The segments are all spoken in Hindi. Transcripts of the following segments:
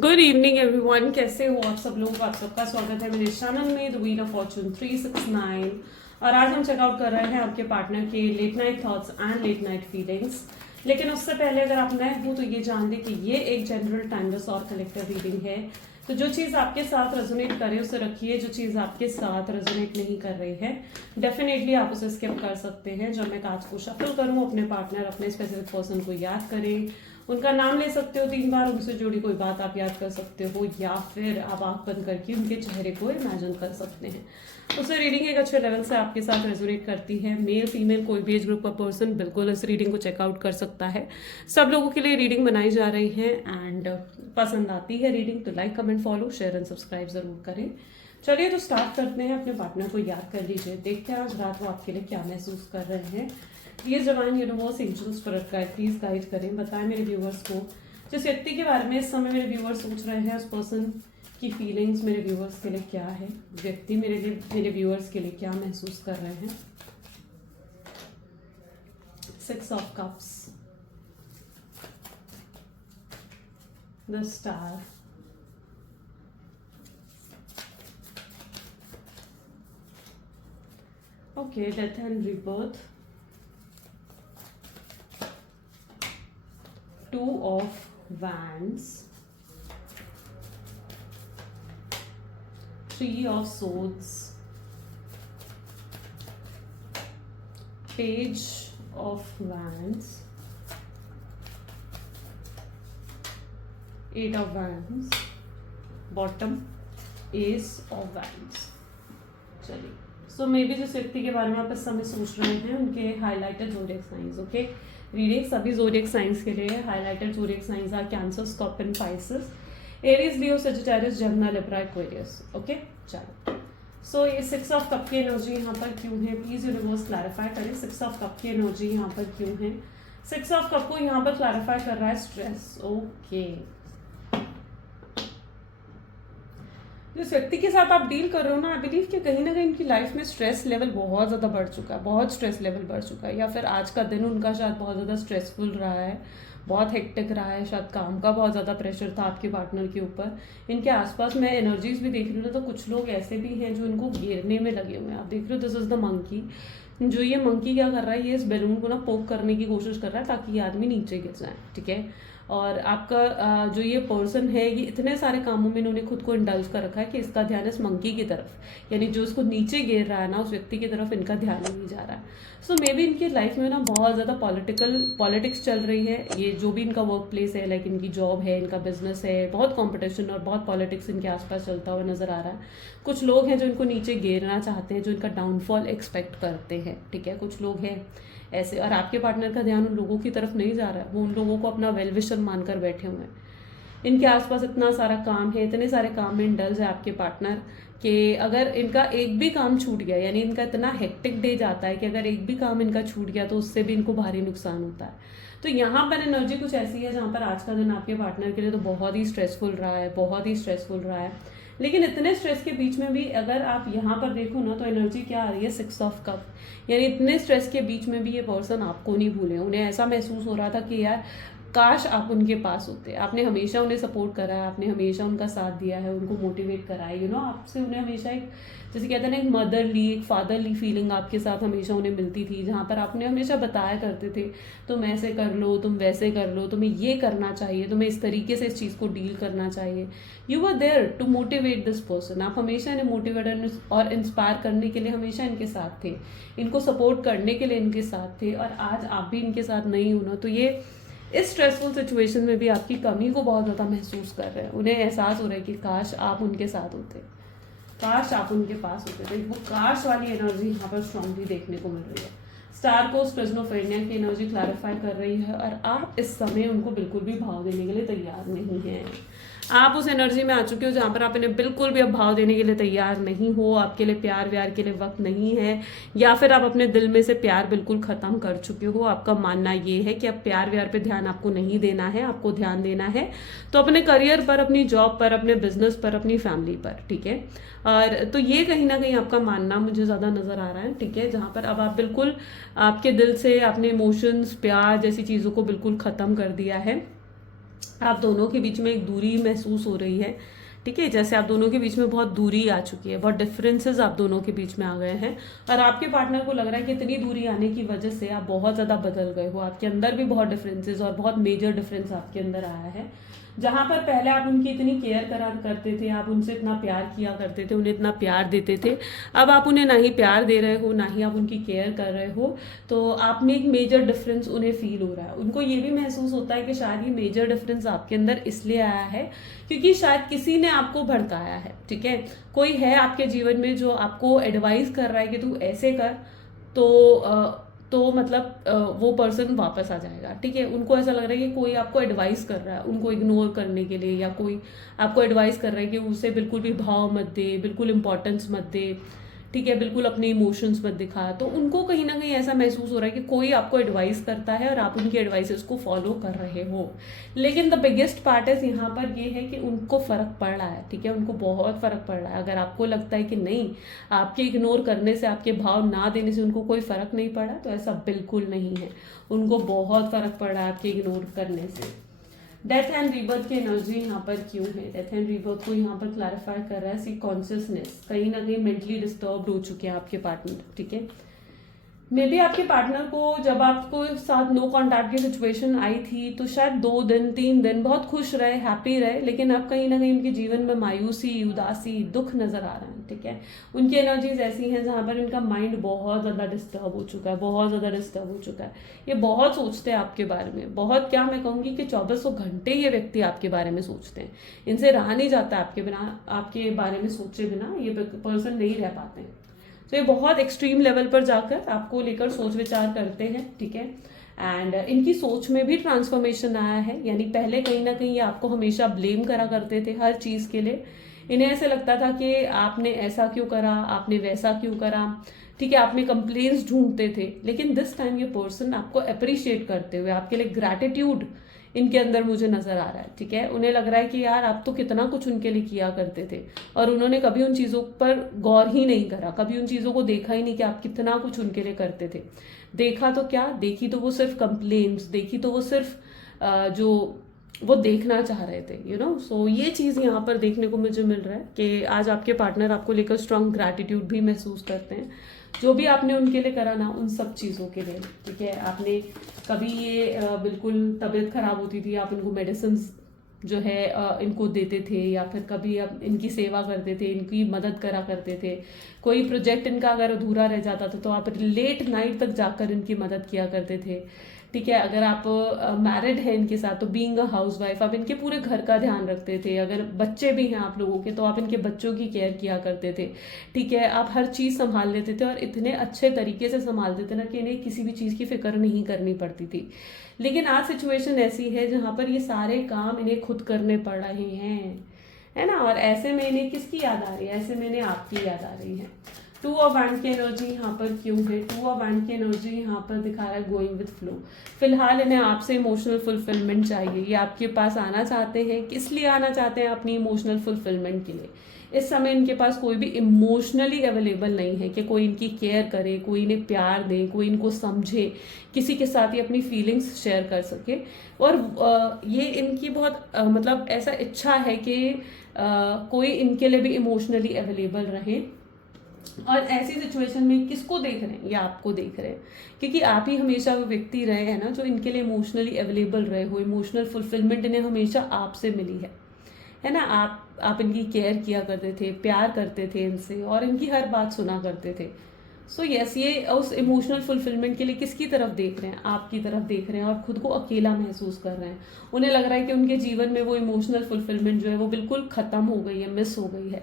गुड इवनिंग एवरीवन, कैसे हो आप सब लोग। आप सबका स्वागत है मेरे चैनल में द व्हील ऑफ फॉर्चून 369। और आज हम चेकआउट कर रहे हैं आपके पार्टनर के late night thoughts and late night feelings. लेकिन उससे पहले अगर आप नए हो तो ये जान लें कि ये एक जनरल टाइमलेस और कलेक्टिव रीडिंग है। तो जो चीज़ आपके साथ रेजोनेट करे उसे रखिए, जो चीज़ आपके साथ रेजोनेट नहीं कर रही है डेफिनेटली आप उसे स्किप कर सकते हैं। जब मैं कार्ड्स को शफल करूँ, अपने पार्टनर अपने स्पेसिफिक पर्सन को याद करें, उनका नाम ले सकते हो 3 बार, उनसे जुड़ी कोई बात आप याद कर सकते हो, या फिर आप आंख बंद करके उनके चेहरे को इमेजिन कर सकते हैं। उससे रीडिंग एक अच्छे लेवल से आपके साथ रेजोनेट करती है। मेल फीमेल कोई भी एज ग्रुप का पर्सन बिल्कुल इस रीडिंग को चेकआउट कर सकता है। सब लोगों के लिए रीडिंग बनाई जा रही है एंड पसंद आती है रीडिंग तो like comment follow share and subscribe जरूर करें। चलिए तो स्टार्ट करते हैं। अपने पार्टनर को याद कर लीजिए, देखते हैं आज रात वो आपके लिए क्या महसूस कर रहे हैं। Please divine universe angels spirit guide please guide करें, बताएं मेरे व्यूअर्स को जिस व्यक्ति के बारे में इस समय मेरे व्यूअर्स सोच रहे हैं, उस पर्सन की फीलिंग्स मेरे व्यूअर्स के लिए क्या है, व्यक्ति मेरे व्यूअर्स के लिए क्या महसूस कर रहे हैं। 6 of cups, the star, okay, death and rebirth, 2 of wands, 3 of swords, page of wands, 8 of wands, bottom, ace of wands। चलिए, सो मे बी जिस व्यक्ति के बारे में आप इस समय सोच रहे हैं उनके highlighted zodiac signs. Okay, reading सभी ज़ोडिएक साइंस के लिए। Highlighted zodiac signs are Cancer, Scorpion, Pisces, Aries, Leo, Sagittarius, Gemini, Libra, Aquarius. Okay, चलो। सो ये 6 ऑफ कप की एनर्जी यहाँ पर क्यों है, प्लीज यूनिवर्स क्लैरिफाई करें। 6 ऑफ कप की एनर्जी यहाँ पर क्यों है। 6 ऑफ कप को यहाँ पर क्लैरिफाई कर रहा है स्ट्रेस। ओके, जिस व्यक्ति के साथ आप डील कर रहे हो ना, आई बिलीव कि कहीं ना कहीं इनकी लाइफ में स्ट्रेस लेवल बहुत ज़्यादा बढ़ चुका है, बहुत स्ट्रेस लेवल बढ़ चुका है, या फिर आज का दिन उनका शायद बहुत ज़्यादा स्ट्रेसफुल रहा है, बहुत हेक्टिक रहा है, शायद काम का बहुत ज़्यादा प्रेशर था आपके पार्टनर के ऊपर। इनके आसपास मैं एनर्जीज भी देख रही हूँ ना, तो कुछ लोग ऐसे भी हैं जो इनको घेरने में लगे हुए हैं। आप देख रहे हो, दिस इज द मंकी। जो ये मंकी क्या कर रहा है, ये इस बैलून को ना पोक करने की कोशिश कर रहा है ताकि ये आदमी नीचे गिर जाए। ठीक है, और आपका जो ये पर्सन है, ये इतने सारे कामों में इन्होंने खुद को इंडल्ज कर रखा है कि इसका ध्यान इस मंकी की तरफ, यानी जो इसको नीचे गिर रहा है ना, उस व्यक्ति की तरफ इनका ध्यान नहीं जा रहा है। सो मे बी इनकी लाइफ में ना बहुत ज़्यादा पॉलिटिक्स चल रही है। ये जो भी इनका वर्क प्लेस है, लाइक इनकी जॉब है, इनका बिजनेस है, बहुत कॉम्पिटिशन और बहुत पॉलिटिक्स इनके आसपास चलता हुआ नजर आ रहा है। कुछ लोग हैं जो इनको नीचे गिरना चाहते हैं, जो इनका डाउनफॉल एक्सपेक्ट करते हैं। ठीक है, कुछ लोग हैं ऐसे, और आपके पार्टनर का ध्यान उन लोगों की तरफ नहीं जा रहा है, वो उन लोगों को अपना वेल विशर मानकर बैठे हुए हैं। इनके आसपास इतना सारा काम है, इतने सारे काम में इंडल्ज है आपके पार्टनर कि अगर इनका एक भी काम छूट गया, यानी इनका इतना हेक्टिक डे जाता है कि अगर एक भी काम इनका छूट गया तो उससे भी इनको भारी नुकसान होता है। तो यहाँ पर एनर्जी कुछ ऐसी है जहाँ पर आज का दिन आपके पार्टनर के लिए तो बहुत ही स्ट्रेसफुल रहा है, बहुत ही स्ट्रेसफुल रहा है। लेकिन इतने स्ट्रेस के बीच में भी अगर आप यहाँ पर देखो ना, तो एनर्जी क्या आ रही है, 6 ऑफ कप। यानी इतने स्ट्रेस के बीच में भी ये पर्सन आपको नहीं भूले। उन्हें ऐसा महसूस हो रहा था कि यार काश आप उनके पास होते, आपने हमेशा उन्हें सपोर्ट करा है, आपने हमेशा उनका साथ दिया है, उनको मोटिवेट करा है। आपसे उन्हें हमेशा एक, जैसे कहते हैं ना, एक मदरली, एक फादरली फीलिंग आपके साथ हमेशा उन्हें मिलती थी, जहाँ पर आपने हमेशा बताया करते थे तुम ऐसे कर लो, तुम वैसे कर लो, तुम्हें ये करना चाहिए, तुम्हें इस तरीके से इस चीज़ को डील करना चाहिए। You were there to motivate this person. आप हमेशा इन्हें मोटिवेट और इंस्पायर करने के लिए हमेशा इनके साथ थे, इनको सपोर्ट करने के लिए इनके साथ थे। और आज आप भी इनके साथ नहीं हो ना, तो ये इस स्ट्रेसफुल सिचुएशन में भी आपकी कमी को बहुत ज़्यादा महसूस कर रहे हैं। उन्हें एहसास हो रहा है कि काश आप उनके साथ होते, काश आप उनके पास होते। तो वो काश वाली एनर्जी यहाँ पर स्ट्रांगली देखने को मिल रही है। स्टार को स्प्रिजनोफरेनिया की एनर्जी क्लैरिफाई कर रही है, और आप इस समय उनको बिल्कुल भी भाव देने के लिए तैयार नहीं हैं। आप उस एनर्जी में आ चुके हो जहाँ पर आप इन्हें बिल्कुल भी अब भाव देने के लिए तैयार नहीं हो, आपके लिए प्यार व्यार के लिए वक्त नहीं है, या फिर आप अपने दिल में से प्यार बिल्कुल खत्म कर चुके हो। आपका मानना ये है कि अब प्यार व्यार पे ध्यान आपको नहीं देना है, आपको ध्यान देना है तो अपने करियर पर, अपनी जॉब पर, अपने बिजनेस पर, अपनी फैमिली पर। ठीक है, और तो ये कहीं ना कहीं आपका मानना मुझे ज़्यादा नज़र आ रहा है। ठीक है, जहाँ पर अब आप बिल्कुल आपके दिल से अपने इमोशंस, प्यार जैसी चीज़ों को बिल्कुल ख़त्म कर दिया है। आप दोनों के बीच में एक दूरी महसूस हो रही है, ठीक है, जैसे आप दोनों के बीच में बहुत दूरी आ चुकी है, बहुत डिफरेंसेस आप दोनों के बीच में आ गए हैं, और आपके पार्टनर को लग रहा है कि इतनी दूरी आने की वजह से आप बहुत ज़्यादा बदल गए हो, आपके अंदर भी बहुत डिफरेंसेस और बहुत मेजर डिफरेंस आपके अंदर आया है। जहाँ पर पहले आप उनकी इतनी केयर करा करते थे, आप उनसे इतना प्यार किया करते थे, उन्हें इतना प्यार देते थे, अब आप उन्हें ना ही प्यार दे रहे हो, ना ही आप उनकी केयर कर रहे हो, तो आप में एक मेजर डिफरेंस उन्हें फील हो रहा है। उनको ये भी महसूस होता है कि शायद ये मेजर डिफरेंस आपके अंदर इसलिए आया है क्योंकि शायद किसी ने आपको भड़काया है, ठीक है, कोई है आपके जीवन में जो आपको एडवाइस कर रहा है कि तू ऐसे कर, तो मतलब वो पर्सन वापस आ जाएगा, ठीक है। उनको ऐसा लग रहा है कि कोई आपको एडवाइस कर रहा है उनको इग्नोर करने के लिए, या कोई आपको एडवाइस कर रहा है कि उसे बिल्कुल भी भाव मत दे, बिल्कुल इंपॉर्टेंस मत दे, ठीक है, बिल्कुल अपने इमोशंस मत दिखा। तो उनको कहीं ना कहीं ऐसा महसूस हो रहा है कि कोई आपको एडवाइस करता है और आप उनकी एडवाइसेस को फॉलो कर रहे हो। लेकिन द बिगेस्ट पार्ट है यहाँ पर ये है कि उनको फर्क पड़ रहा है, ठीक है, उनको बहुत फर्क पड़ रहा है। अगर आपको लगता है कि नहीं, आपके इग्नोर करने से, आपके भाव ना देने से उनको कोई फर्क नहीं पड़ा, तो ऐसा बिल्कुल नहीं है। उनको बहुत फर्क पड़ रहा है आपके इग्नोर करने से। डेथ एंड रीबर्थ की एनर्जी यहाँ पर क्यों है? डेथ एंड रीबर्थ को यहाँ पर क्लैरिफाई कर रहा है सी कॉन्शियसनेस, कहीं ना कहीं मेंटली डिस्टर्ब हो चुके हैं आपके पार्टनर, ठीक है। मे बी आपके पार्टनर को जब आपको साथ नो कॉन्टैक्ट की सिचुएशन आई थी तो शायद 2 दिन 3 दिन बहुत खुश रहे, हैप्पी रहे, लेकिन अब कहीं ना कहीं उनके जीवन में मायूसी, उदासी, दुख नजर आ रहा है, ठीक है। उनकी एनर्जीज ऐसी हैं जहां पर इनका माइंड बहुत ज़्यादा डिस्टर्ब हो चुका है, बहुत ज़्यादा डिस्टर्ब हो चुका है। ये बहुत सोचते हैं आपके बारे में, बहुत, क्या मैं कहूँगी कि 2400 घंटे ये व्यक्ति आपके बारे में सोचते हैं। इनसे रहा नहीं जाता आपके बिना, आपके बारे में सोचे बिना ये पर्सन नहीं रह पाते हैं। तो ये बहुत एक्सट्रीम लेवल पर जाकर आपको लेकर सोच विचार करते हैं, ठीक है। एंड इनकी सोच में भी ट्रांसफॉर्मेशन आया है, यानी पहले कहीं ना कहीं ये आपको हमेशा ब्लेम करा करते थे हर चीज़ के लिए। इन्हें ऐसे लगता था कि आपने ऐसा क्यों करा, आपने वैसा क्यों करा, ठीक है, आप में कंप्लेन्स ढूंढते थे। लेकिन दिस टाइम ये पर्सन आपको अप्रिशिएट करते हुए, आपके लिए ग्रैटिट्यूड इनके अंदर मुझे नजर आ रहा है, ठीक है। उन्हें लग रहा है कि यार आप तो कितना कुछ उनके लिए किया करते थे और उन्होंने कभी उन चीज़ों पर गौर ही नहीं करा, कभी उन चीज़ों को देखा ही नहीं कि आप कितना कुछ उनके लिए करते थे। देखा तो क्या, देखी तो वो सिर्फ कंप्लेन्स, देखी तो वो सिर्फ जो वो देखना चाह रहे थे, यू नो। सो ये चीज़ यहाँ पर देखने को मुझे मिल रहा है कि आज आपके पार्टनर आपको लेकर स्ट्रांग ग्रैटिट्यूड भी महसूस करते हैं, जो भी आपने उनके लिए करा ना, उन सब चीज़ों के लिए, ठीक है। आपने कभी ये बिल्कुल तबीयत खराब होती थी, आप इनको मेडिसिन जो है इनको देते थे, या फिर कभी आप इनकी सेवा करते थे, इनकी मदद करा करते थे। कोई प्रोजेक्ट इनका अगर अधूरा रह जाता था तो आप लेट नाइट तक जाकर इनकी मदद किया करते थे, ठीक है। अगर आप मैरिड हैं इनके साथ तो बीइंग अ हाउस वाइफ आप इनके पूरे घर का ध्यान रखते थे। अगर बच्चे भी हैं आप लोगों के तो आप इनके बच्चों की केयर किया करते थे, ठीक है। आप हर चीज़ संभाल लेते थे और इतने अच्छे तरीके से संभालते थे ना कि इन्हें किसी भी चीज़ की फिक्र नहीं करनी पड़ती थी। लेकिन आज सिचुएशन ऐसी है जहाँ पर ये सारे काम इन्हें खुद करने पड़ रहे हैं, है ना। और ऐसे में इन्हें किसकी याद आ रही है? ऐसे में इन्हें आपकी याद आ रही है। 2 ऑफ वैंड की एनर्जी यहाँ पर क्यों है? 2 ऑफ वैंड की एनर्जी यहाँ पर दिखा रहा है गोइंग विथ फ्लो। फिलहाल इन्हें आपसे इमोशनल फुलफिलमेंट चाहिए, ये आपके पास आना चाहते हैं। किस लिए आना चाहते हैं? अपनी इमोशनल फुलफिलमेंट के लिए। इस समय इनके पास कोई भी इमोशनली अवेलेबल नहीं है कि कोई इनकी केयर करे, कोई इन्हें प्यार दे, कोई इनको समझे, किसी के साथ ये अपनी फीलिंग्स शेयर कर सके। और ये इनकी बहुत मतलब ऐसा इच्छा है कि कोई इनके लिए भी इमोशनली अवेलेबल रहे। और ऐसी सिचुएशन में किसको देख रहे हैं? या आपको देख रहे हैं, क्योंकि आप ही हमेशा वो व्यक्ति रहे हैं ना जो इनके लिए इमोशनली अवेलेबल रहे हो। इमोशनल फुलफिलमेंट इन्हें हमेशा आपसे मिली है ना। आप इनकी केयर किया करते थे, प्यार करते थे इनसे और इनकी हर बात सुना करते थे। सो यस, ये उस इमोशनल फुलफिलमेंट के लिए किसकी तरफ देख रहे हैं? आपकी तरफ देख रहे हैं और खुद को अकेला महसूस कर रहे हैं। उन्हें लग रहा है कि उनके जीवन में वो इमोशनल फुलफिलमेंट जो है वो बिल्कुल ख़त्म हो गई है, मिस हो गई है।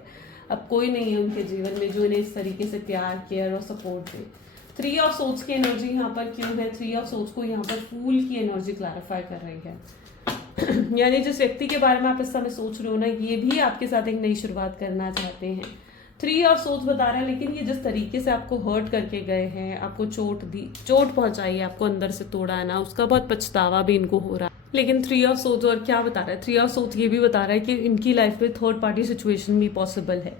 अब कोई नहीं है उनके जीवन में जो इन्हें इस तरीके से प्यार, केयर और सपोर्ट दे। 3 ऑफ सोर्ड्स की एनर्जी यहाँ पर क्यों है? 3 ऑफ सोर्ड्स को यहाँ पर फूल की एनर्जी क्लैरिफाई कर रही है। यानी जिस व्यक्ति के बारे में आप इस समय सोच रहे हो ना, ये भी आपके साथ एक नई शुरुआत करना चाहते हैं। 3 ऑफ सोर्ड्स बता रहे हैं, लेकिन ये जिस तरीके से आपको हर्ट करके गए हैं, आपको चोट पहुंचाई है, आपको अंदर से तोड़ा है ना, उसका बहुत पछतावा भी इनको हो रहा है। लेकिन 3 ऑफ सोर्ड्स और क्या बता रहा है? 3 ऑफ सोर्ड्स ये भी बता रहा है कि इनकी लाइफ में थर्ड पार्टी सिचुएशन भी पॉसिबल है।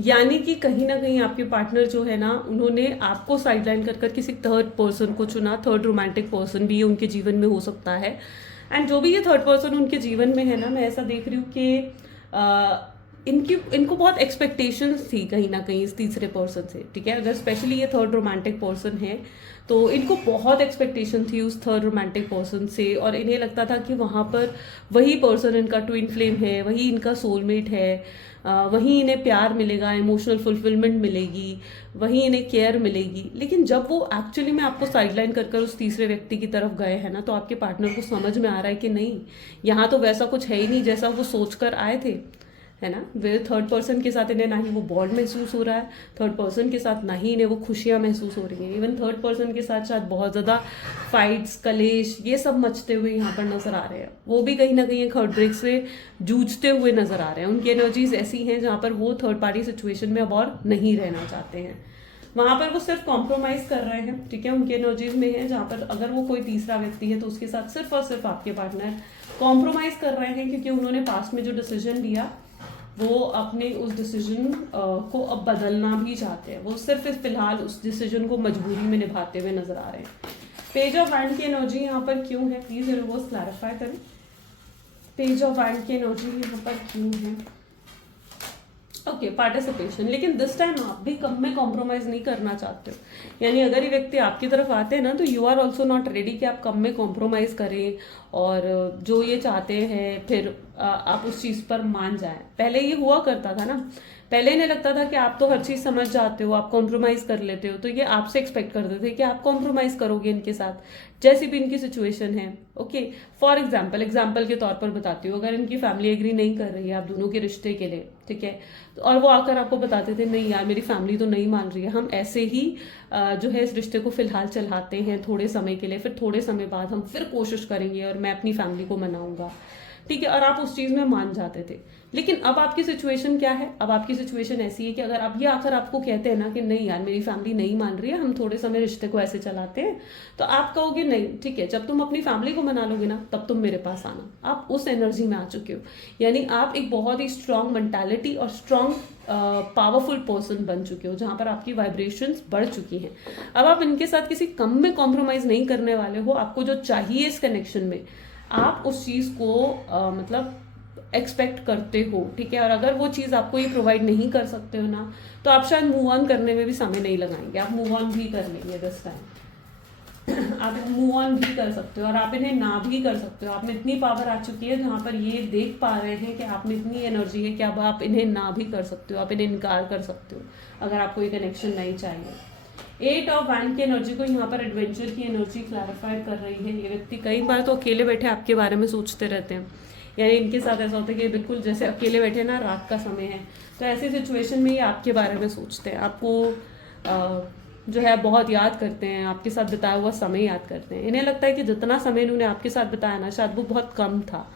यानी कि कहीं ना कहीं आपके पार्टनर जो है ना, उन्होंने आपको साइडलाइन कर किसी थर्ड पर्सन को चुना। थर्ड रोमांटिक पर्सन भी उनके जीवन में हो सकता है। एंड जो भी ये थर्ड पर्सन उनके जीवन में है ना, मैं ऐसा देख रही हूँ कि इनको बहुत एक्सपेक्टेशंस थी कहीं ना कहीं इस तीसरे पर्सन से, ठीक है। अगर स्पेशली ये थर्ड रोमांटिक पर्सन है तो इनको बहुत एक्सपेक्टेशन थी उस थर्ड रोमांटिक पर्सन से, और इन्हें लगता था कि वहाँ पर वही पर्सन इनका ट्विन फ्लेम है, वही इनका सोलमेट है, वहीं इन्हें प्यार मिलेगा, इमोशनल फुलफिलमेंट मिलेगी, वहीं इन्हें केयर मिलेगी। लेकिन जब वो एक्चुअली में आपको साइडलाइन कर उस तीसरे व्यक्ति की तरफ गए हैं ना, तो आपके पार्टनर को समझ में आ रहा है कि नहीं, यहाँ तो वैसा कुछ है ही नहीं जैसा वो सोच कर आए थे, है ना। वे थर्ड पर्सन के साथ इन्हें ना ही वो बॉन्ड महसूस हो रहा है, थर्ड पर्सन के साथ ना ही इन्हें वो खुशियाँ महसूस हो रही हैं। इवन थर्ड पर्सन के साथ शायद बहुत ज़्यादा फाइट्स, कलेश, ये सब मचते हुए यहाँ पर नजर आ रहे हैं। वो भी कहीं ना कहीं एक हार्ट ब्रेक से जूझते हुए नजर आ रहे हैं। उनकी एनर्जीज ऐसी हैं जहाँ पर वो थर्ड पार्टी सिचुएशन में अब और नहीं रहना चाहते हैं, वहाँ पर वो सिर्फ कॉम्प्रोमाइज़ कर रहे हैं, ठीक है। उनकी एनर्जीज में है जहाँ पर अगर वो कोई तीसरा व्यक्ति है तो उसके साथ सिर्फ और सिर्फ आपके पार्टनर कॉम्प्रोमाइज़ कर रहे हैं, क्योंकि उन्होंने पास्ट में जो डिसीजन लिया वो अपने उस डिसीजन को अब बदलना भी चाहते हैं। वो सिर्फ फिलहाल उस डिसीजन को मजबूरी में निभाते हुए नजर आ रहे हैं। पेज ऑफ वैंड की एनर्जी यहाँ पर क्यों है, प्लीज यूनिवर्स क्लैरिफाई करें। पेज ऑफ वैंड की एनर्जी यहाँ पर क्यों है? Okay, participation. लेकिन दिस टाइम आप भी कम में कॉम्प्रोमाइज नहीं करना चाहते हो, यानी अगर ये व्यक्ति आपकी तरफ आते हैं ना तो you are also not ready कि आप कम में कॉम्प्रोमाइज करें और जो ये चाहते हैं फिर आप उस चीज़ पर मान जाएं। पहले ये हुआ करता था ना, पहले इन्हें लगता था कि आप तो हर चीज़ समझ जाते हो, आप कॉम्प्रोमाइज़ कर लेते हो, तो ये आपसे एक्सपेक्ट करते थे कि आप कॉम्प्रोमाइज़ करोगे इनके साथ जैसी भी इनकी सिचुएशन है। ओके, फॉर एग्जाम्पल के तौर पर बताती हूँ, अगर इनकी फैमिली एग्री नहीं कर रही है आप दोनों के रिश्ते के लिए, ठीक है, तो और वो आकर आपको बताते थे नहीं यार मेरी फैमिली तो नहीं मान रही है, हम ऐसे ही जो है इस रिश्ते को फिलहाल चलाते हैं थोड़े समय के लिए, फिर थोड़े समय बाद हम फिर कोशिश करेंगे और मैं अपनी फैमिली को मनाऊंगा, ठीक है, और आप उस चीज़ में मान जाते थे। लेकिन अब आपकी सिचुएशन क्या है? अब आपकी सिचुएशन ऐसी है कि अगर अब ये आकर आपको कहते हैं ना कि नहीं यार मेरी फैमिली नहीं मान रही है, हम थोड़े समय रिश्ते को ऐसे चलाते हैं, तो आप कहोगे नहीं ठीक है, जब तुम अपनी फैमिली को मना लोगे ना तब तुम मेरे पास आना। आप उस एनर्जी में आ चुके हो, यानी आप एक बहुत ही स्ट्रांग मेंटालिटी और स्ट्रांग पावरफुल पर्सन बन चुके हो, जहां पर आपकी वाइब्रेशंस बढ़ चुकी हैं। अब आप इनके साथ किसी कम में कॉम्प्रोमाइज नहीं करने वाले हो। आपको जो चाहिए इस कनेक्शन में आप उस चीज़ को मतलब एक्सपेक्ट करते हो, ठीक है, और अगर वो चीज़ आपको ये प्रोवाइड नहीं कर सकते हो ना तो आप शायद मूव ऑन करने में भी समय नहीं लगाएंगे, आप मूव ऑन भी कर लेंगे दिस टाइम। आप मूव ऑन भी कर सकते हो और आप इन्हें ना भी कर सकते हो। आप में इतनी पावर आ चुकी है जहाँ पर ये देख पा रहे हैं कि आप में इतनी एनर्जी है कि अब आप इन्हें ना भी कर सकते हो, आप इन्हें इनकार कर सकते हो अगर आपको ये कनेक्शन नहीं चाहिए। 8 ऑफ वैंड की एनर्जी को यहाँ पर एडवेंचर की एनर्जी क्लैरिफाई कर रही है। ये व्यक्ति कई बार तो अकेले बैठे आपके बारे में सोचते रहते हैं, यानी इनके साथ ऐसा होता है कि बिल्कुल जैसे अकेले बैठे ना, रात का समय है तो ऐसी सिचुएशन में ये आपके बारे में सोचते हैं, आपको जो है बहुत याद करते हैं, आपके साथ बिताया हुआ समय याद करते हैं। इन्हें लगता है कि जितना समय इन्होंने आपके साथ बिताया ना शायद वो बहुत कम था,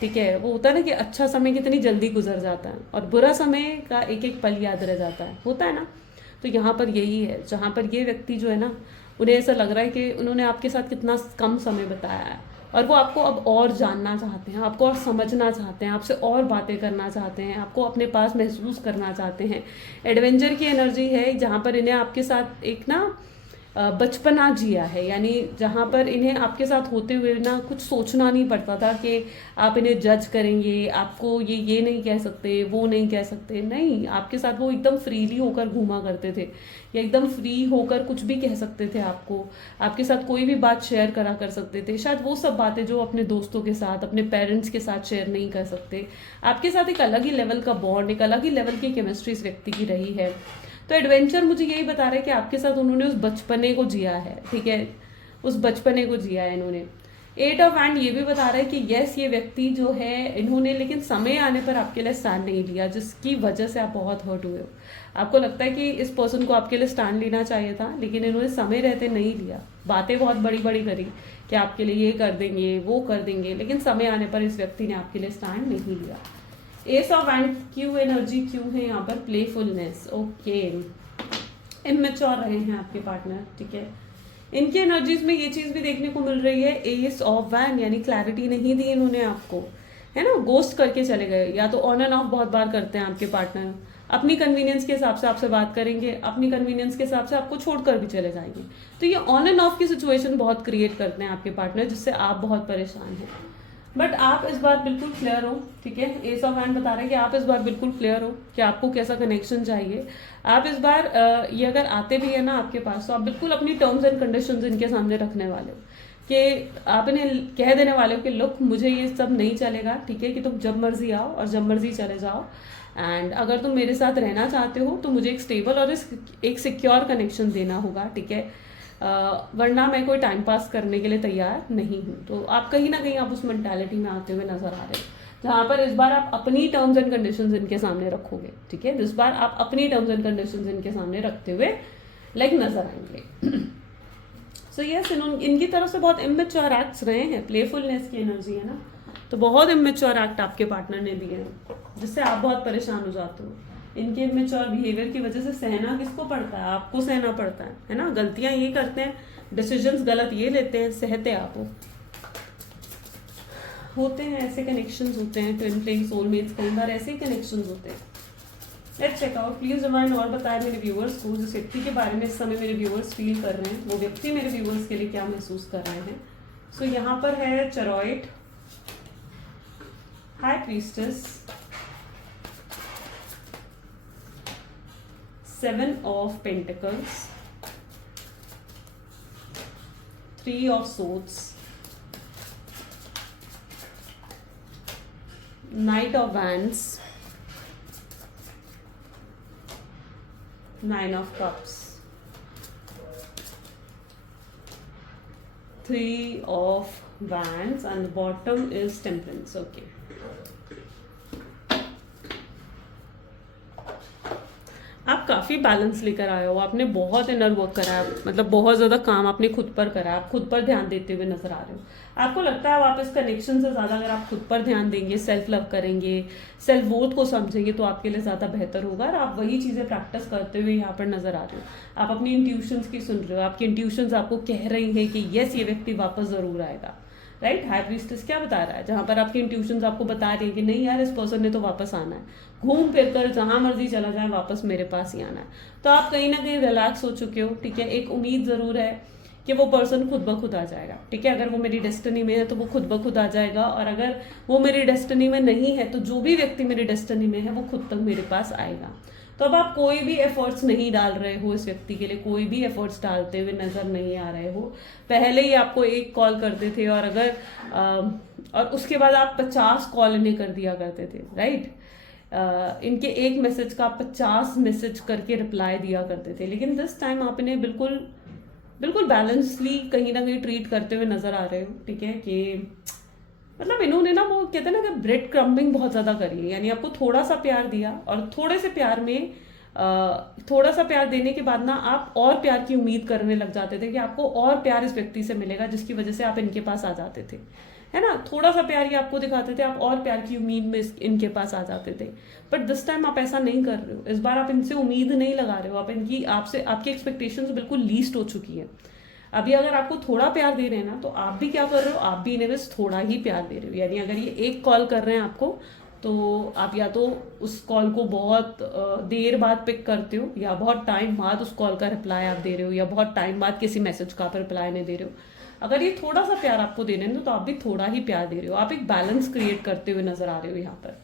ठीक है। वो होता है ना कि अच्छा समय कितनी जल्दी गुजर जाता है और बुरा समय का एक एक पल याद रह जाता है, होता है ना। तो यहाँ पर यही है जहाँ पर ये व्यक्ति जो है ना, उन्हें ऐसा लग रहा है कि उन्होंने आपके साथ कितना कम समय बताया है और वो आपको अब और जानना चाहते हैं, आपको और समझना चाहते हैं, आपसे और बातें करना चाहते हैं, आपको अपने पास महसूस करना चाहते हैं। एडवेंचर की एनर्जी है जहाँ पर इन्हें आपके साथ एक ना बचपना जिया है, यानी जहाँ पर इन्हें आपके साथ होते हुए ना कुछ सोचना नहीं पड़ता था कि आप इन्हें जज करेंगे, आपको ये नहीं कह सकते, वो नहीं कह सकते, नहीं, आपके साथ वो एकदम फ्रीली होकर घूमा करते थे या एकदम फ्री होकर कुछ भी कह सकते थे, आपके साथ कोई भी बात शेयर करा कर सकते थे। शायद वो सब बातें जो अपने दोस्तों के साथ, अपने पेरेंट्स के साथ शेयर नहीं कर सकते। आपके साथ एक अलग ही लेवल का बॉन्ड, एक अलग ही लेवल की केमिस्ट्री इस व्यक्ति की रही है। तो एडवेंचर मुझे यही बता रहा है कि आपके साथ उन्होंने उस बचपने को जिया है, ठीक है, उस बचपने को जिया है इन्होंने। 8 ऑफ वैंड ये भी बता रहा है कि यस ये व्यक्ति जो है इन्होंने लेकिन समय आने पर आपके लिए स्टैंड नहीं लिया, जिसकी वजह से आप बहुत हर्ट हुए हो। आपको लगता है कि इस पर्सन को आपके लिए स्टैंड लेना चाहिए था लेकिन इन्होंने समय रहते नहीं लिया। बातें बहुत बड़ी बड़ी करी कि आपके लिए ये कर देंगे, वो कर देंगे, लेकिन समय आने पर इस व्यक्ति ने आपके लिए स्टैंड नहीं लिया। एस ऑफ वैंड क्यों एनर्जी क्यों है यहाँ पर? प्लेफुलनेस। ओके, इमेच्योर रहे हैं आपके पार्टनर, ठीक है। इनकी एनर्जीज में ये चीज भी देखने को मिल रही है, एस ऑफ वैंड, यानी क्लैरिटी नहीं दी इन्होंने आपको, है ना, गोस्ट करके चले गए, या तो ऑन एंड ऑफ बहुत बार करते हैं आपके पार्टनर। अपनी कन्वीनियंस के हिसाब से आपसे बात करेंगे, अपनी कन्वीनियंस के हिसाब से आपको छोड़कर भी चले जाएंगे। तो ये ऑन एंड ऑफ की सिचुएशन बहुत क्रिएट करते हैं आपके पार्टनर, जिससे आप बहुत परेशान हैं। बट आप इस बार बिल्कुल क्लियर हो, ठीक है। एस ऑफ हैंड बता रहा है कि आप इस बार बिल्कुल क्लियर हो कि आपको कैसा कनेक्शन चाहिए। आप इस बार ये अगर आते भी है ना आपके पास, तो आप बिल्कुल अपनी टर्म्स एंड कंडीशंस इनके सामने रखने वाले हो कि आप इन्हें कह देने वाले हो कि लुक मुझे ये सब नहीं चलेगा, ठीक है, कि तुम जब मर्जी आओ और जब मर्जी चले जाओ। एंड अगर तुम मेरे साथ रहना चाहते हो तो मुझे एक स्टेबल और एक सिक्योर कनेक्शन देना होगा, ठीक है। वरना मैं कोई टाइम पास करने के लिए तैयार नहीं हूँ। तो आप कहीं ना कहीं आप उस मेंटालिटी में आते हुए नजर आ रहे हो, जहाँ पर इस बार आप अपनी टर्म्स एंड कंडीशंस इनके सामने रखोगे, ठीक है। इस बार आप अपनी टर्म्स एंड कंडीशंस इनके सामने रखते हुए लाइक नजर आएंगे। सो यस, इनकी तरफ से बहुत इमेच्योर एक्ट्स रहे हैं, प्लेफुलनेस की एनर्जी है ना, तो बहुत इमेच्योर एक्ट आपके पार्टनर ने दिए हैं जिससे आप बहुत परेशान हो जाते हो। इनके इमेच्योर बिहेवियर की वजह से सहना किसको पड़ता है? आपको सहना पड़ता है ना। गलतियां ये करते हैं, डिसीजंस गलत ये लेते हैं, सहते आप हो। होते हैं ऐसे कनेक्शंस होते हैं, ट्विन फ्लेम, सोलमेट्स, कई बार ऐसे ही कनेक्शंस होते हैं। Let's check out, please remind और बताएं मेरे व्यूअर्स को, जिस व्यक्ति के बारे में इस समय मेरे व्यूअर्स फील कर रहे हैं, वो व्यक्ति मेरे व्यूअर्स के लिए क्या महसूस कर रहे हैं। सो यहाँ पर है चरॉइड, high priestess, 7 of Pentacles, 3 of Swords, Knight of Wands, 9 of Cups, 3 of Wands, and the bottom is Temperance. Okay. आप काफ़ी बैलेंस लेकर आए हो, आपने बहुत इनर वर्क करा है, मतलब बहुत ज़्यादा काम आपने खुद पर करा है, आप खुद पर ध्यान देते हुए नजर आ रहे हो। आपको लगता है आप इस कनेक्शन से ज़्यादा अगर आप खुद पर ध्यान देंगे, सेल्फ लव करेंगे, सेल्फ वर्थ को समझेंगे, तो आपके लिए ज़्यादा बेहतर होगा। और आप वही चीज़ें प्रैक्टिस करते हुए यहाँ पर नजर आ रहे हो। आप अपनी इंट्यूशंस की सुन रहे हो, आपकी इंट्यूशंस आपको कह रही हैं कि यस ये व्यक्ति वापस ज़रूर आएगा, राइट। हाई प्रीस्टेस क्या बता रहा है? जहाँ पर आपकी इंट्यूशंस आपको बता रही है कि नहीं यार इस पर्सन ने तो वापस आना है, घूम फिर कर जहाँ मर्जी चला जाए वापस मेरे पास ही आना है। तो आप कहीं ना कहीं रिलैक्स हो चुके हो, ठीक है। एक उम्मीद ज़रूर है कि वो पर्सन खुद ब खुद आ जाएगा, ठीक है। अगर वो मेरी डेस्टिनी में है तो वो खुद ब खुद आ जाएगा, और अगर वो मेरी डेस्टिनी में नहीं है तो जो भी व्यक्ति मेरी डेस्टिनी में है वो खुद तक मेरे पास आएगा। तो अब आप कोई भी एफर्ट्स नहीं डाल रहे हो इस व्यक्ति के लिए, कोई भी एफर्ट्स डालते हुए नजर नहीं आ रहे हो। पहले ही आपको एक कॉल करते थे, और अगर और उसके बाद आप 50 कॉल इन्हें कर दिया करते थे, राइट। इनके एक मैसेज का 50 मैसेज करके रिप्लाई दिया करते थे, लेकिन दिस टाइम आप इन्हें बिल्कुल बिल्कुल बैलेंसली कहीं ना कहीं ट्रीट करते हुए नजर आ रहे हो, ठीक है। कि मतलब इन्होंने ना, वो कहते हैं ना कि ब्रेड क्रम्बिंग बहुत ज़्यादा करी है, यानी आपको थोड़ा सा प्यार दिया, और थोड़े से प्यार में थोड़ा सा प्यार देने के बाद ना आप और प्यार की उम्मीद करने लग जाते थे कि आपको और प्यार इस व्यक्ति से मिलेगा, जिसकी वजह से आप इनके पास आ जाते थे, है ना। थोड़ा सा प्यार ये आपको दिखाते थे, आप और प्यार की उम्मीद में इनके पास आ जाते थे। बट दिस टाइम आप ऐसा नहीं कर रहे हो, इस बार आप इनसे उम्मीद नहीं लगा रहे हो, आप इनकी आपसे आपकी एक्सपेक्टेशंस बिल्कुल लीस्ट हो चुकी है। अभी अगर आपको थोड़ा प्यार दे रहे हैं ना, तो आप भी क्या कर रहे हो, आप भी इन्हें बस थोड़ा ही प्यार दे रहे हो। यानी अगर ये एक कॉल कर रहे हैं आपको, तो आप या तो उस कॉल को बहुत देर बाद पिक करते हो, या बहुत टाइम बाद उस कॉल का रिप्लाई आप दे रहे हो, या बहुत टाइम बाद किसी मैसेज का आप रिप्लाई नहीं दे रहे हो। अगर ये थोड़ा सा प्यार आपको दे रहे हैं तो आप भी थोड़ा ही प्यार दे रहे हो। आप एक बैलेंस क्रिएट करते हुए नजर आ रहे हो यहाँ पर,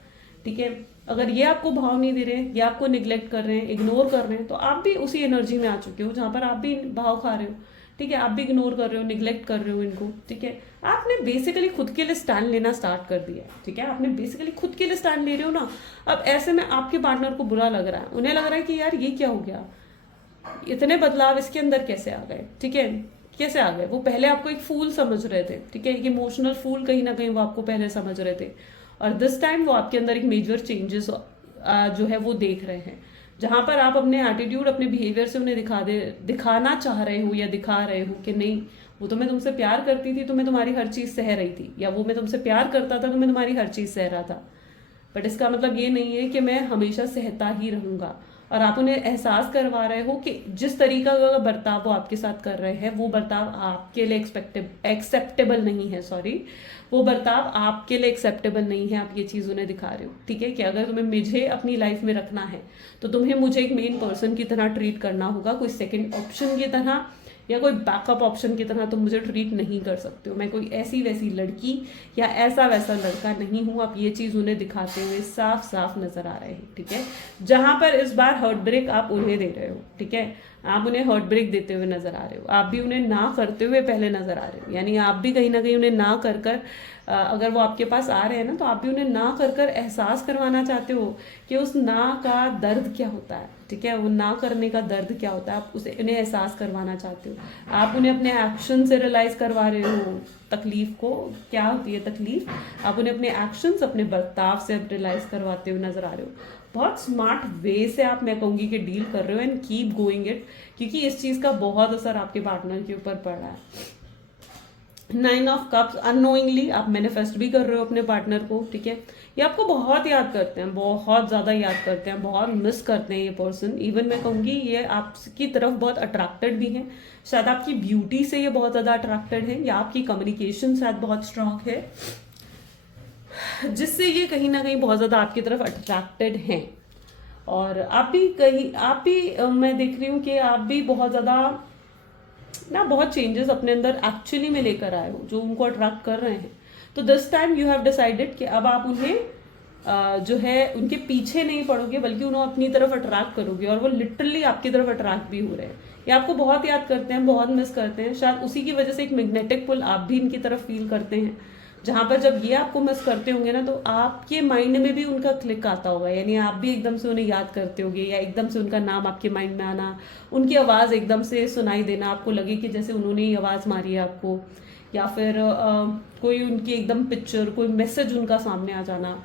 ठीक है। अगर ये आपको भाव नहीं दे रहे हैं, ये आपको निग्लेक्ट कर रहे हैं, इग्नोर कर रहे हैं, तो आप भी उसी एनर्जी में आ चुके हो जहाँ पर आप भी भाव खा रहे हो, ठीक है। आप भी इग्नोर कर रहे हो, निग्लेक्ट कर रहे हो इनको, ठीक है। आपने बेसिकली खुद के लिए स्टैंड लेना स्टार्ट कर दिया है, ठीक है। आपने बेसिकली खुद के लिए स्टैंड ले रहे हो ना। अब ऐसे में आपके पार्टनर को बुरा लग रहा है, उन्हें लग रहा है कि यार ये क्या हो गया, इतने बदलाव इसके अंदर कैसे आ गए, ठीक है, कैसे आ गए। वो पहले आपको एक फूल समझ रहे थे, ठीक है, एक इमोशनल फूल कहीं ना कहीं वो आपको पहले समझ रहे थे, और दिस टाइम वो आपके अंदर एक मेजर चेंजेस जो है वो देख रहे हैं, जहां पर आप अपने एटीट्यूड, अपने बिहेवियर से उन्हें दिखाना चाह रहे हो, या दिखा रहे हो कि नहीं वो तो मैं तुमसे प्यार करती थी तो मैं तुम्हारी हर चीज़ सह रही थी, या वो मैं तुमसे प्यार करता था तो मैं तुम्हारी हर चीज़ सह रहा था। बट इसका मतलब ये नहीं है कि मैं हमेशा सहता ही रहूंगा। और आप उन्हें एहसास करवा रहे हो कि जिस तरीका का बर्ताव वो आपके साथ कर रहे हैं, वो बर्ताव आपके लिए एक्सेप्टेबल नहीं है, सॉरी, वो बर्ताव आपके लिए एक्सेप्टेबल नहीं है। आप ये चीज़ उन्हें दिखा रहे हो, ठीक है, कि अगर तुम्हें मुझे अपनी लाइफ में रखना है तो तुम्हें मुझे एक मेन पर्सन की तरह ट्रीट करना होगा, कोई सेकंड ऑप्शन की तरह या कोई बैकअप ऑप्शन की तरह तुम मुझे ट्रीट नहीं कर सकते हो। मैं कोई ऐसी वैसी लड़की या ऐसा वैसा लड़का नहीं हूँ। आप ये चीज़ उन्हें दिखाते हुए साफ साफ नजर आ रहे हैं, ठीक है। जहां पर इस बार हर्ट ब्रेक आप उन्हें दे रहे हो, ठीक है, आप उन्हें हर्ट ब्रेक देते हुए नजर आ रहे हो। आप भी उन्हें ना करते हुए पहले नजर आ रहे हो, यानी आप भी कहीं ना कहीं उन्हें ना कर कर अगर वो आपके पास आ रहे हैं ना, तो आप भी उन्हें ना कर कर एहसास करवाना चाहते हो कि उस ना का दर्द क्या होता है, ठीक है, वो ना करने का दर्द क्या होता है, आप उसे उन्हें एहसास करवाना चाहते हो। आप उन्हें अपने एक्शन से रियलाइज करवा रहे हो तकलीफ को, क्या होती है तकलीफ, आप उन्हें अपने एक्शंस, अपने बर्ताव से रियलाइज करवाते हुए नजर आ रहे हो। बहुत स्मार्ट वे से आप, मैं कहूँगी कि डील कर रहे हो, एंड कीप गोइंग इट, क्योंकि इस चीज़ का बहुत असर आपके पार्टनर के ऊपर पड़ रहा है। 9 ऑफ कप्स, अननोइंगली आप मैनिफेस्ट भी कर रहे हो अपने पार्टनर को, ठीक है। ये आपको बहुत याद करते हैं, बहुत ज़्यादा याद करते हैं, बहुत मिस करते हैं ये पर्सन। इवन मैं कहूँगी ये आपकी तरफ बहुत अट्रैक्टेड भी हैं, शायद आपकी ब्यूटी से ये बहुत ज़्यादा अट्रैक्टेड है, या आपकी कम्युनिकेशन शायद बहुत स्ट्रांग है, जिससे ये कहीं ना कहीं बहुत ज़्यादा आपकी तरफ अट्रैक्टेड हैं। और आप भी मैं देख रही हूँ कि आप भी बहुत ज़्यादा ना बहुत चेंजेस अपने अंदर एक्चुअली में लेकर आए हो जो उनको अट्रैक्ट कर रहे हैं। तो this time you have decided कि अब आप उन्हें जो है उनके पीछे नहीं पड़ोगे, बल्कि उन्हें अपनी तरफ अट्रैक्ट करोगे, और वो लिटरली आपकी तरफ अट्रैक्ट भी हो रहे हैं। ये आपको बहुत याद करते हैं, बहुत मिस करते हैं, शायद उसी की वजह से एक मैग्नेटिक पुल आप भी इनकी तरफ फील करते हैं। जहां पर जब ये आपको मिस करते होंगे ना, तो आपके माइंड में भी उनका क्लिक आता होगा, यानी आप भी एकदम से उन्हें याद करते होगे, या एकदम से उनका नाम आपके माइंड में आना, उनकी आवाज़ एकदम से सुनाई देना, आपको लगे कि जैसे उन्होंने ही आवाज़ मारी है आपको, या फिर कोई उनकी एकदम पिक्चर, कोई मैसेज उनका सामने आ जाना।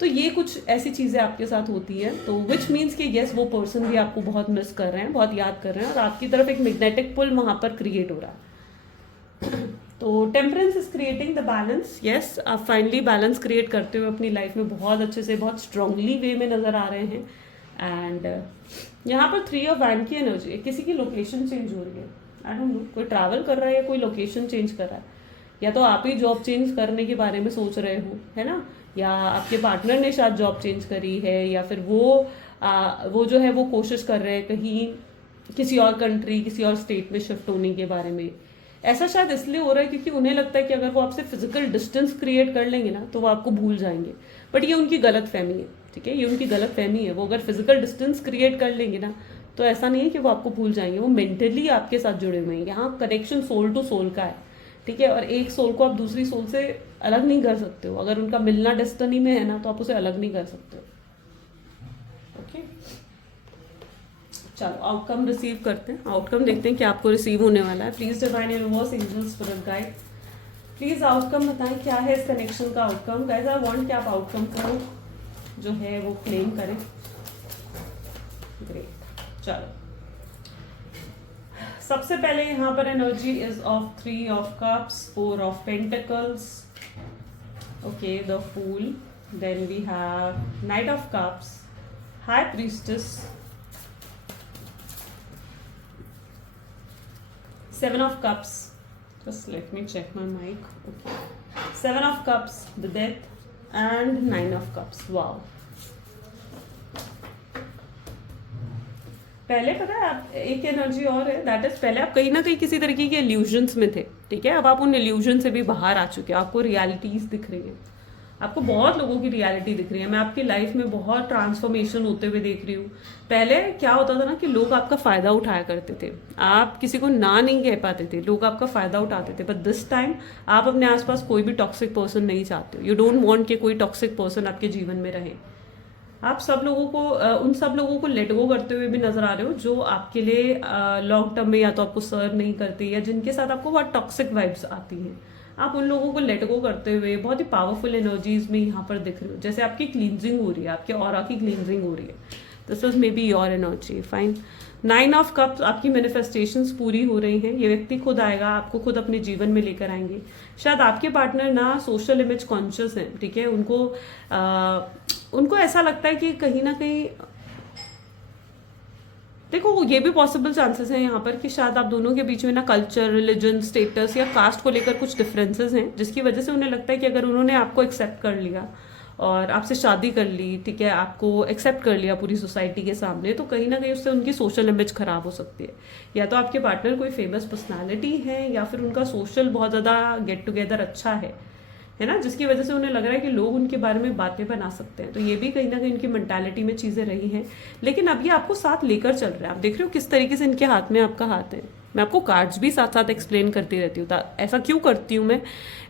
तो ये कुछ ऐसी चीज़ें आपके साथ होती हैं, तो विच मीन्स कि यस, वो पर्सन भी आपको बहुत मिस कर रहे हैं, बहुत याद कर रहे हैं, और आपकी तरफ एक मैग्नेटिक पुल वहाँ पर क्रिएट हो रहा है। तो temperance is creating the balance, yes, आप फाइनली बैलेंस क्रिएट करते हुए अपनी लाइफ में बहुत अच्छे से, बहुत स्ट्रांगली वे में नजर आ रहे हैं। एंड यहाँ पर 3 ऑफ वैंड की एनर्जी है, किसी की लोकेशन चेंज हो रही है, आई डोंट नो, कोई ट्रैवल कर रहा है या कोई लोकेशन चेंज कर रहा है, या तो आप ही जॉब चेंज करने के बारे में सोच रहे हो, है ना, या आपके पार्टनर ने शायद जॉब चेंज करी है, या फिर वो जो है वो कोशिश कर रहे हैं कहीं किसी और कंट्री, किसी और स्टेट में शिफ्ट होने के बारे में। ऐसा शायद इसलिए हो रहा है क्योंकि उन्हें लगता है कि अगर वो आपसे फिजिकल डिस्टेंस क्रिएट कर लेंगे ना, तो वो आपको भूल जाएंगे। बट ये उनकी गलत फहमी है, ठीक है, ये उनकी गलत फहमी है। वो अगर फिजिकल डिस्टेंस क्रिएट कर लेंगे ना, तो ऐसा नहीं है कि वो आपको भूल जाएंगे, वो मेंटली आपके साथ जुड़े हुए हैं। यहाँ कनेक्शन सोल टू सोल का है, ठीक है, और एक सोल को आप दूसरी सोल से अलग नहीं कर सकते हो। अगर उनका मिलना डेस्टिनी में है ना, तो आप उसे अलग नहीं कर सकते हो। ओके, चलो आउटकम रिसीव करते हैं, आउटकम देखते हैं कि आपको रिसीव होने वाला है। Please divine universe, angels, spirit guide, please outcome बताएं क्या है इस कनेक्शन का आउटकम। गाइस आई वांट कि आप आउटकम को जो है वो क्लेम करें। ग्रेट, चलो सबसे पहले यहाँ पर energy is of 3 of cups, 4 of pentacles, okay, the fool, then we have knight of cups, high priestess, 7 of cups, just let me check my mic, okay, 7 of cups, the death, and 9 of cups, wow। पहले पता है आप, एक एनर्जी और है, दैट इज पहले आप कहीं ना कहीं किसी तरीके के इल्यूजन्स में थे, ठीक है, अब आप उन इल्यूजन से भी बाहर आ चुके हैं, आपको रियलिटीज दिख रही है, आपको बहुत लोगों की रियलिटी दिख रही है। मैं आपकी लाइफ में बहुत ट्रांसफॉर्मेशन होते हुए देख रही हूँ। पहले क्या होता था ना कि लोग आपका फायदा उठाया करते थे, आप किसी को ना नहीं कह पाते थे, लोग आपका फायदा उठाते थे। बट दिस टाइम आप अपने आसपास कोई भी टॉक्सिक पर्सन नहीं चाहते हो, यू डोंट वांट कि कोई टॉक्सिक पर्सन आपके जीवन में रहे। आप सब लोगों को उन सब लोगों को लेट गो करते हुए भी नजर आ रहे हो जो आपके लिए लॉन्ग टर्म में या तो आपको सर्व नहीं करते, या जिनके साथ आपको बहुत टॉक्सिक वाइब्स आती हैं। आप उन लोगों को लेट गो करते हुए बहुत ही पावरफुल एनर्जीज में यहाँ पर दिख रहे हो, जैसे आपकी क्लींजिंग हो रही है, आपके ऑरा की क्लींजिंग हो रही है। This is may be your energy, fine. 9 of cups, आपकी मैनिफेस्टेशंस पूरी हो रही हैं। ये व्यक्ति खुद आएगा, आपको खुद अपने जीवन में लेकर आएंगे। शायद आपके पार्टनर ना सोशल इमेज कॉन्शियस हैं, ठीक है, उनको ऐसा लगता है कि कहीं ना कहीं, देखो ये भी पॉसिबल चांसेस हैं यहाँ पर कि शायद आप दोनों के बीच में ना कल्चर, रिलीजन, स्टेटस या कास्ट को लेकर कुछ डिफरेंसेस हैं, जिसकी वजह से उन्हें लगता है कि अगर उन्होंने आपको एक्सेप्ट कर लिया और आपसे शादी कर ली, ठीक है, आपको एक्सेप्ट कर लिया पूरी सोसाइटी के सामने, तो कहीं ना कहीं उससे उनकी सोशल इमेज खराब हो सकती है। या तो आपके पार्टनर कोई फेमस पर्सनालिटी है, या फिर उनका सोशल बहुत ज़्यादा गेट टुगेदर अच्छा है ना, जिसकी वजह से उन्हें लग रहा है कि लोग उनके बारे में बातें बना सकते हैं। तो ये भी कहीं ना कहीं उनकी मेंटालिटी में चीज़ें रही हैं। लेकिन अब ये आपको साथ लेकर चल रहे हैं। आप देख रहे हो किस तरीके से इनके हाथ में आपका हाथ है। मैं आपको कार्ड्स भी साथ साथ एक्सप्लेन करती रहती हूँ। ऐसा क्यों करती हूँ मैं?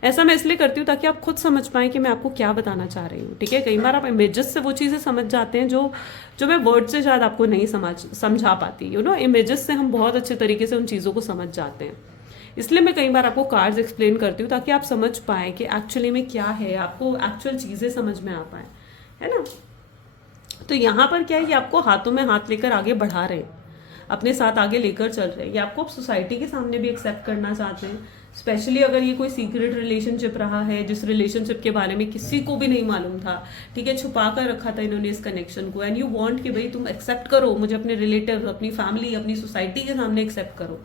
ऐसा मैं इसलिए करती हूँ ताकि आप खुद समझ पाएं कि मैं आपको क्या बताना चाह रही हूँ, ठीक है। कई बार आप इमेजेस से वो चीज़ें समझ जाते हैं जो जो मैं वर्ड से शायद आपको नहीं समझा पाती। इमेजेस से हम बहुत अच्छे तरीके से उन चीज़ों को समझ जाते हैं। इसलिए मैं कई बार आपको कार्ड्स एक्सप्लेन करती हूँ ताकि आप समझ पाएं कि एक्चुअली में क्या है, आपको एक्चुअल चीज़ें समझ में आ पाए, है ना। तो यहाँ पर क्या है कि आपको हाथों में हाथ लेकर आगे बढ़ा रहे हैं, अपने साथ आगे लेकर चल रहे हैं। ये आपको सोसाइटी के सामने भी एक्सेप्ट करना चाहते हैं। स्पेशली अगर ये कोई सीक्रेट रिलेशनशिप रहा है, जिस रिलेशनशिप के बारे में किसी को भी नहीं मालूम था, ठीक है, छुपा कर रखा था इन्होंने इस कनेक्शन को, एंड यू वांट कि भाई तुम एक्सेप्ट करो मुझे, अपने रिलेटिव, अपनी फैमिली, अपनी सोसाइटी के सामने एक्सेप्ट करो।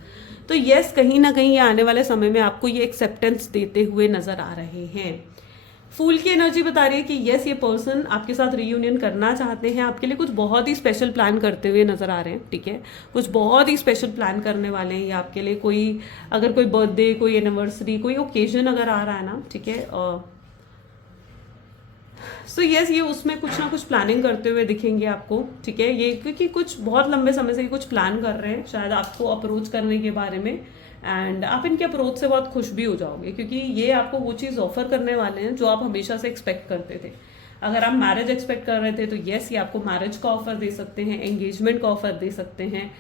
तो यस, कहीं ना कहीं ये आने वाले समय में आपको ये एक्सेप्टेंस देते हुए नजर आ रहे हैं। फूल की एनर्जी बता रही है कि यस, ये पर्सन आपके साथ रीयूनियन करना चाहते हैं, आपके लिए कुछ बहुत ही स्पेशल प्लान करते हुए नजर आ रहे हैं, ठीक है। कुछ बहुत ही स्पेशल प्लान करने वाले हैं ये आपके लिए। अगर कोई बर्थडे, कोई एनिवर्सरी, कोई ओकेजन अगर आ रहा है ना, ठीक है, सो यस, ये उसमें कुछ ना कुछ प्लानिंग करते हुए दिखेंगे आपको, ठीक है। ये क्योंकि कुछ बहुत लंबे समय से कुछ प्लान कर रहे हैं शायद आपको अप्रोच करने के बारे में, एंड आप इनके अप्रोच से बहुत खुश भी हो जाओगे, क्योंकि ये आपको वो चीज़ ऑफर करने वाले हैं जो आप हमेशा से एक्सपेक्ट करते थे। अगर आप मैरिज एक्सपेक्ट कर रहे थे तो यस, ये आपको मैरिज का ऑफर दे सकते हैं, एंगेजमेंट का ऑफर दे सकते हैं।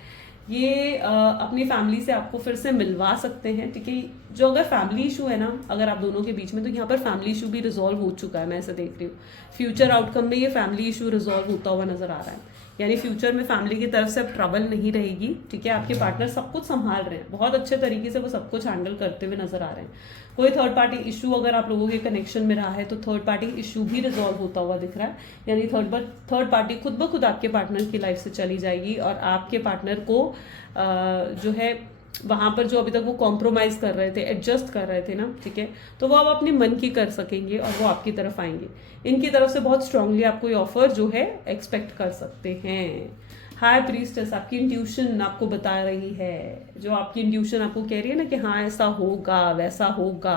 ये अपनी फैमिली से आपको फिर से मिलवा सकते हैं, ठीक है। जो अगर फैमिली इशू है ना अगर आप दोनों के बीच में, तो यहाँ पर फैमिली इशू भी रिजॉल्व हो चुका है, मैं ऐसे देख रही हूँ। फ्यूचर आउटकम में ये फैमिली इशू रिजॉल्व होता हुआ नजर आ रहा है, यानी फ्यूचर में फैमिली की तरफ से अब ट्रबल नहीं रहेगी, ठीक है। आपके पार्टनर सब कुछ संभाल रहे हैं, बहुत अच्छे तरीके से वो सब कुछ हैंडल करते हुए नजर आ रहे हैं। कोई थर्ड पार्टी इशू अगर आप लोगों के कनेक्शन में रहा है तो थर्ड पार्टी इशू भी रिजॉल्व होता हुआ दिख रहा है, यानी थर्ड पार्टी खुद ब खुद आपके पार्टनर की लाइफ से चली जाएगी, और आपके पार्टनर को जो है वहां पर जो अभी तक वो कॉम्प्रोमाइज कर रहे थे, एडजस्ट कर रहे थे ना, ठीक है, तो वो अब अपनी मन की कर सकेंगे और वो आपकी तरफ आएंगे। इनकी तरफ से बहुत स्ट्रांगली आपको ये ऑफर जो है एक्सपेक्ट कर सकते हैं। हाई प्रीस्टेस, आपकी इंट्यूशन आपको बता रही है, जो आपकी इंट्यूशन आपको कह रही है ना कि हाँ ऐसा होगा वैसा होगा,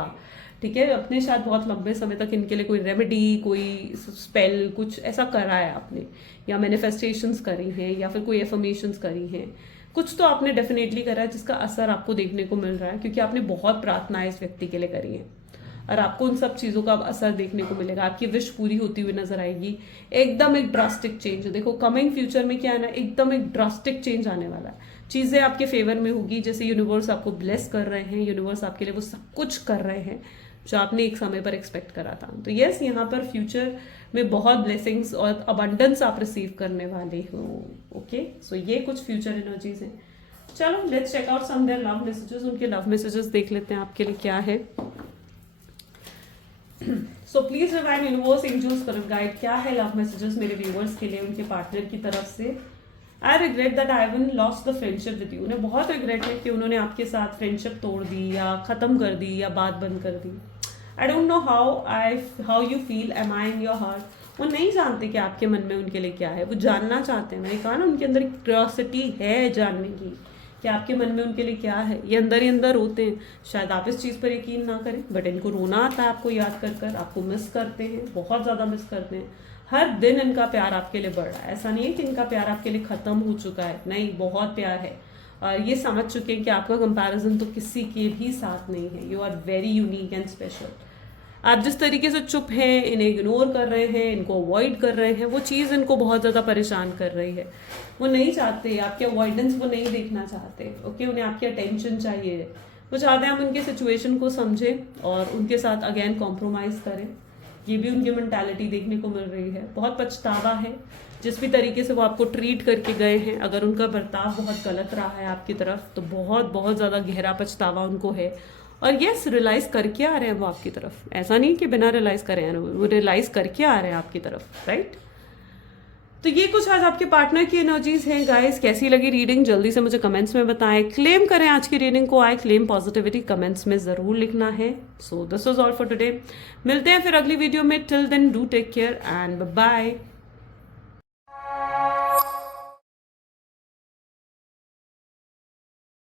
ठीक है। अपने शायद बहुत लंबे समय तक इनके लिए कोई रेमेडी, कोई स्पेल, कुछ ऐसा करा है आपने, या मैनिफेस्टेशंस करी हैं, या फिर कोई एफर्मेशंस करी हैं, कुछ तो आपने डेफिनेटली करा है जिसका असर आपको देखने को मिल रहा है, क्योंकि आपने बहुत प्रार्थनाएं इस व्यक्ति के लिए करी है, और आपको उन सब चीज़ों का असर देखने को मिलेगा। आपकी विश पूरी होती हुई नजर आएगी। एकदम एक ड्रास्टिक चेंज, देखो कमिंग फ्यूचर में क्या है ना, एकदम एक ड्रास्टिक चेंज आने वाला है। चीज़ें आपके फेवर में होगी, जैसे यूनिवर्स आपको ब्लेस कर रहे हैं, यूनिवर्स आपके लिए वो सब कुछ कर रहे हैं जो आपने एक समय पर एक्सपेक्ट करा था। तो यस, यहाँ पर फ्यूचर में बहुत ब्लेसिंग्स और अबंडेंस आप रिसीव करने वाले हो। ओके, सो ये कुछ फ्यूचर एनर्जीज हैं। चलो let's check out some their love messages. उनके लव मैसेजेस देख लेते हैं आपके लिए क्या है। So please divine universe, angels, current guide, क्या है लव मैसेजेस मेरे व्यूअर्स के लिए उनके पार्टनर की तरफ से। I regret that I haven't lost the friendship with you. उन्हें बहुत रिग्रेट है कि उन्होंने आपके साथ फ्रेंडशिप तोड़ दी, या खत्म कर दी, या बात बंद कर दी। I don't know how you feel, am I in your heart. वो नहीं जानते कि आपके मन में उनके लिए क्या है, वो जानना चाहते हैं। मैंने कहा ना, उनके अंदर क्यूरियोसिटी है जानने की कि आपके मन में उनके लिए क्या है। ये अंदर ही अंदर रोते हैं, शायद आप इस चीज़ पर यकीन ना करें, बट इनको रोना आता है आपको याद कर कर। आपको मिस करते हैं, बहुत ज़्यादा मिस करते हैं। हर दिन इनका प्यार आपके लिए बढ़ रहा है। ऐसा नहीं है कि इनका प्यार आपके लिए ख़त्म हो चुका है, नहीं, बहुत प्यार है। और ये समझ चुके हैं कि आपका कंपैरिजन तो किसी के भी साथ नहीं है। You are very unique and special. आप जिस तरीके से चुप हैं, इन्हें इग्नोर कर रहे हैं, इनको अवॉइड कर रहे हैं, वो चीज़ इनको बहुत ज़्यादा परेशान कर रही है। वो नहीं चाहते आपके अवॉइडेंस, वो नहीं देखना चाहते। ओके, उन्हें आपकी अटेंशन चाहिए। वो चाहते हैं हम उनके सिचुएशन को समझें और उनके साथ अगेन कॉम्प्रोमाइज़ करें। ये भी उनकी मेंटालिटी देखने को मिल रही है। बहुत पछतावा है जिस भी तरीके से वो आपको ट्रीट करके गए हैं। अगर उनका बर्ताव बहुत गलत रहा है आपकी तरफ, तो बहुत बहुत ज़्यादा गहरा पछतावा उनको है। और यस, रियलाइज करके आ रहे हैं वो आपकी तरफ। ऐसा नहीं कि बिना रियलाइज करे हैं, वो रियलाइज करके आ रहे हैं आपकी तरफ, राइट। तो ये कुछ आज आपके पार्टनर की एनर्जीज हैं गाइस। कैसी लगी रीडिंग जल्दी से मुझे कमेंट्स में बताएं। क्लेम करें आज की रीडिंग को, आई क्लेम पॉजिटिविटी, कमेंट्स में ज़रूर लिखना है। So this was all for today. मिलते हैं फिर अगली वीडियो में। Till then do take care and bye.